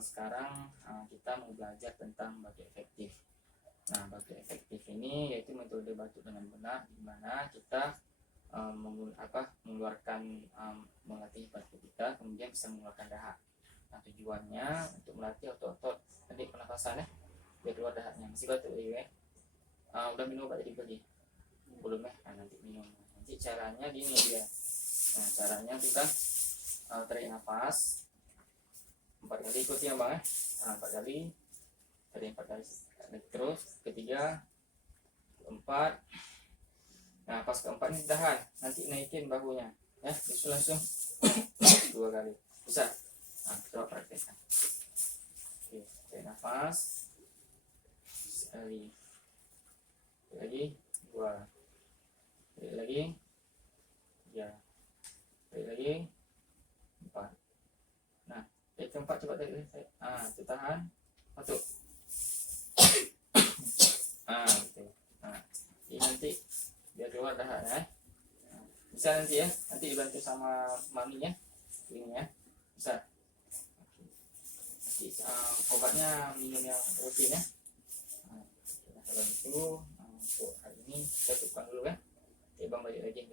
sekarang kita mau belajar tentang batuk efektif. Nah, batuk efektif ini yaitu metode batuk dengan benar, di mana kita mengeluarkan melatih batuk kita, kemudian bisa mengeluarkan dahak. Nah, tujuannya untuk melatih otot-otot tadi pernapasan ya, biar keluar dahaknya. Masih batuk ya? Udah minum obat tadi pagi? Belum ya? Nah, nanti minum. Nanti caranya gini dia. Nah, caranya kita tarik nafas 4 kali, ikuti ya bang ya. Nah, 4 kali, tarik 4 kali terus, ketiga, keempat. Nah, pas keempat ini tahan, nanti naikin bahunya ya, bisa langsung 2 kali bisa. Nah, coba praktekkan. Oke, tarik nafas sekali, tarik lagi 2, tarik lagi 3, tarik lagi 4. Nah, tarik keempat, coba tarik. Itu tahan, batuk. Gitu. Nah, ini nanti biar keluar dahaknya. Nah, bisa nanti ya, nanti dibantu sama maminya ini ya, bisa. Nanti obatnya minum yang rutin ya. Nah, kalau itu untuk hari ini saya cukupkan dulu ya. Oke bang, balik lagi.